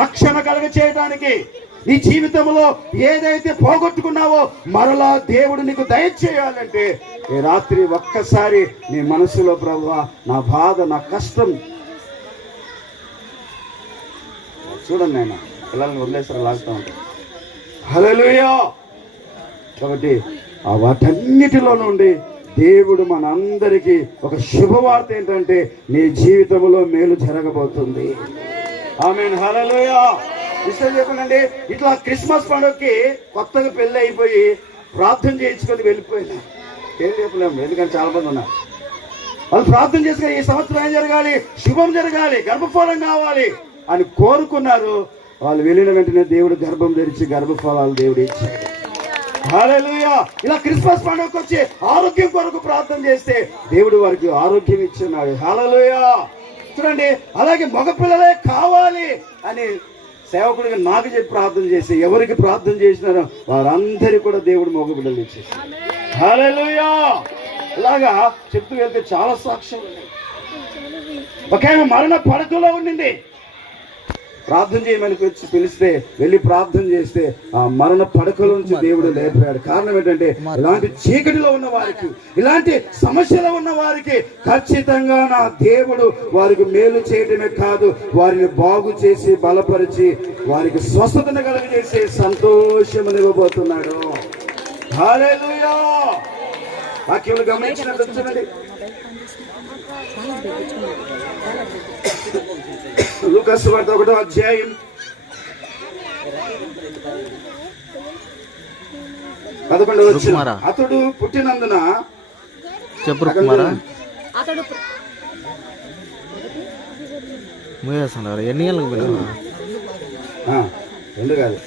రక్షణ కలుగ చేయడానికి, నీ జీవితంలో ఏదైతే పోగొట్టుకున్నావో మరలా దేవుడు నీకు దయచేయాలంటే ఈ రాత్రి ఒక్కసారి నీ మనసులో ప్రభువా నా బాధ, నా కష్టం, చూడండి ఆయన పిల్లల్ని వదిలేసారు లాగుతూ ఉంటారు. హల్లెలూయా. కాబట్టి ఆ వాటన్నిటిలో నుండి దేవుడు మనందరికీ ఒక శుభవార్త ఏంటంటే నీ జీవితంలో మేలు జరగబోతుంది. ఆమేన్. హల్లెలూయా. విషయం చెప్పండి, ఇట్లా క్రిస్మస్ పండుగకి కొత్తగా పెళ్ళి అయిపోయి ప్రార్థన చేయించుకొని వెళ్ళిపోయినా ఏం చెప్పలేము, ఎందుకంటే చాలా మంది ఉన్నారు. వాళ్ళు ప్రార్థన చేసుకుని ఈ సంవత్సరం ఏం జరగాలి, శుభం జరగాలి, గర్భఫలం కావాలి అని కోరుకున్నారు. వాళ్ళు వెళ్ళిన వెంటనే దేవుడు గర్భం తెరిచి గర్భఫలాలు దేవుడు ఇచ్చాడు. హల్లెలూయా. ఇలా క్రిస్మస్ పండుగకు వచ్చి ఆరోగ్యం కొరకు ప్రార్థన చేస్తే దేవుడు వారికి ఆరోగ్యం ఇచ్చున్నాడు. హల్లెలూయా. చూడండి, అలాగే మగపిల్లలే కావాలి అని సేవకుడిగా నాకు చెప్పి ప్రార్థన చేసి ఎవరికి ప్రార్థన చేసినారో వారందరికీ కూడా దేవుడు మగపిల్లలు ఇచ్చేసి. హల్లెలూయా. ఇలాగా చెప్తూ వెళ్తే చాలా సాక్ష్యాలు ఉన్నాయి. ఒక ఆమె మరణ పడకలో ఉండింది, ప్రార్థన చేయమని వచ్చి పిలిస్తే వెళ్ళి ప్రార్థన చేస్తే ఆ మరణ పడకల నుంచి దేవుడు లేపాడు. కారణం ఏంటంటే ఇలాంటి చీకటిలో ఉన్న వారికి, ఇలాంటి సమస్యలో ఉన్న వారికి ఖచ్చితంగా నా దేవుడు వారికి మేలు చేయడమే కాదు, వారిని బాగు చేసి బలపరిచి వారికి స్వస్థతను కలుగజేసి సంతోషమునివ్వబోతున్నాడు. హల్లెలూయా. వాక్యములు గమనించినట్టు చూడండి, లూకాసు వార్త 1వ అధ్యాయం 11వ వచనం. అతడు పుట్టినందున ఎన్ని ఏళ్ళకు రెండు కాదు